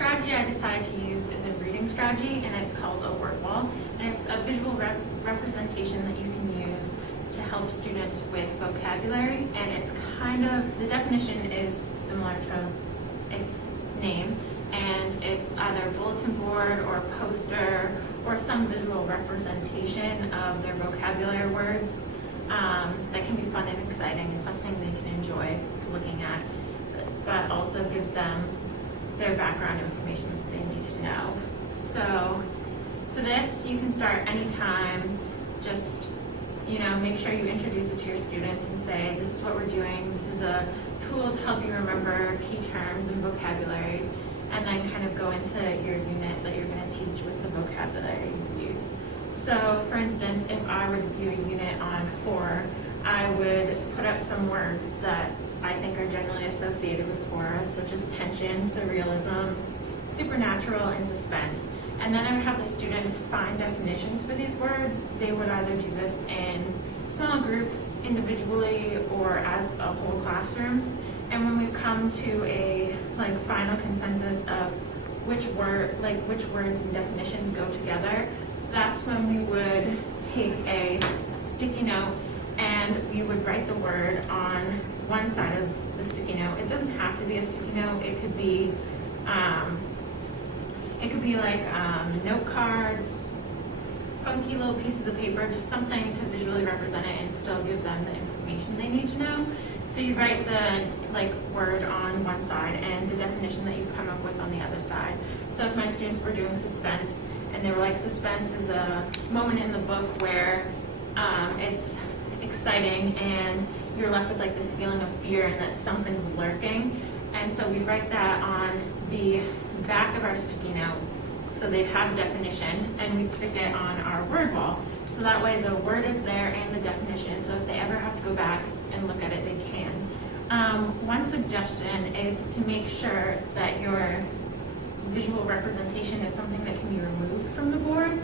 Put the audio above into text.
strategy I decided to use is a reading strategy, and it's called a word wall. And it's a visual representation that you can use to help students with vocabulary. And it's kind of, the definition is similar to its name, and it's either a bulletin board or a poster or some visual representation of their vocabulary words that can be fun and exciting and something they can enjoy looking at, but also gives them their background information that they need to know. So for this, you can start anytime. Just, make sure you introduce it to your students and say, this is what we're doing. This is a tool to help you remember key terms and vocabulary, and then kind of go into your unit that you're going to teach with the vocabulary you use. So for instance, if I were to do a unit on horror, I would put up some words that I think are generally associated with horror, such as tension, surrealism, supernatural, and suspense. And then I would have the students find definitions for these words. They would either do this in small groups, individually, or as a whole classroom. And when we've come to a final consensus of which words and definitions go together, that's when we would take a sticky note and we would write the word on one side of the sticky note. It doesn't have to be a sticky note. It could be note cards, funky little pieces of paper, just something to visually represent it and still give them the information they need to know. So you write the word on one side and the definition that you've come up with on the other side. So if my students were doing suspense and they were like, suspense is a moment in the book where it's exciting and you're left with this feeling of fear and that something's lurking. And so we write that on the back of our sticky note, so they'd have a definition, and we'd stick it on our word wall. So that way the word is there and the definition, so if they ever have to go back and look at it, they can. One suggestion is to make sure that your visual representation is something that can be removed from the board.